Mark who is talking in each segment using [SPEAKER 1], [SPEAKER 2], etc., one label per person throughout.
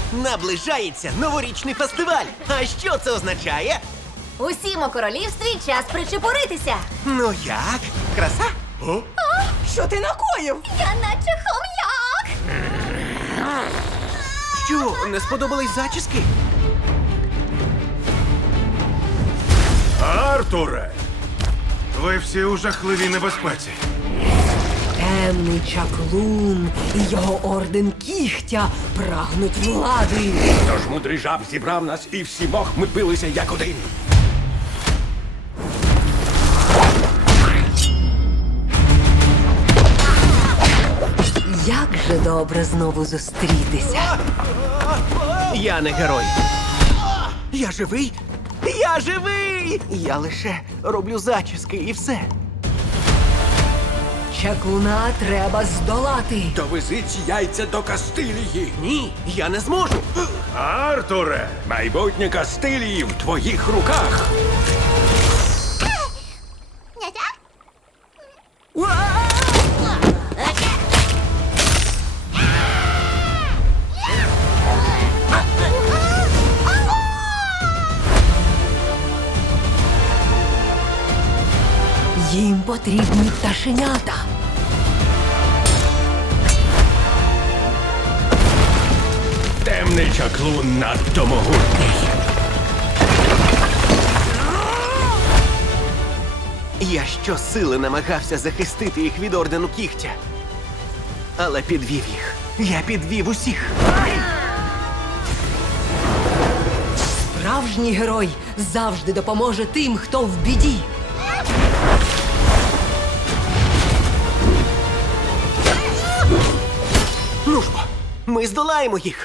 [SPEAKER 1] Наближається новорічний фестиваль. А що це означає?
[SPEAKER 2] Усім у королівстві час причепуритися.
[SPEAKER 1] Ну як? Краса?
[SPEAKER 3] Що ти накоїв?
[SPEAKER 2] Я наче хом'як.
[SPEAKER 1] Що, не сподобались зачіски?
[SPEAKER 4] Артуре! Ви всі у жахливій небезпеці.
[SPEAKER 3] Темний чаклун і його орден кігтя прагнуть влади.
[SPEAKER 5] Тож мудрий жаб зібрав нас і всімох ми билися як один.
[SPEAKER 3] Як же добре знову зустрітися.
[SPEAKER 1] Я не герой. Я живий? Я живий! Я лише роблю зачіски і все.
[SPEAKER 3] Чаклуна треба здолати.
[SPEAKER 5] Довезіть яйця до Кастилії.
[SPEAKER 1] Ні, я не зможу.
[SPEAKER 4] Артуре!
[SPEAKER 5] Майбутнє Кастилії в твоїх руках.
[SPEAKER 3] Їм потрібні пташенята.
[SPEAKER 5] Темний чаклун надто могутній.
[SPEAKER 1] Я щосили намагався захистити їх від ордену кігтя. Але підвів їх. Я підвів усіх.
[SPEAKER 3] Справжній герой завжди допоможе тим, хто в біді.
[SPEAKER 1] Ну ж бо, ми здолаємо їх.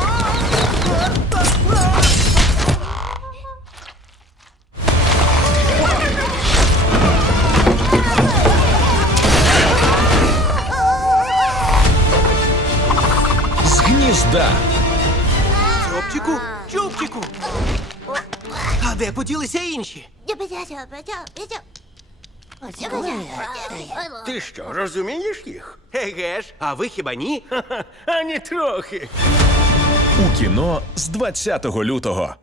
[SPEAKER 6] З гнізда.
[SPEAKER 1] Чупчику, чупчику. А де поділися інші?
[SPEAKER 5] Ти що, розумієш їх?
[SPEAKER 1] Еге ж, а ви хіба ні?
[SPEAKER 5] Ані трохи.
[SPEAKER 6] У кіно з 20 лютого.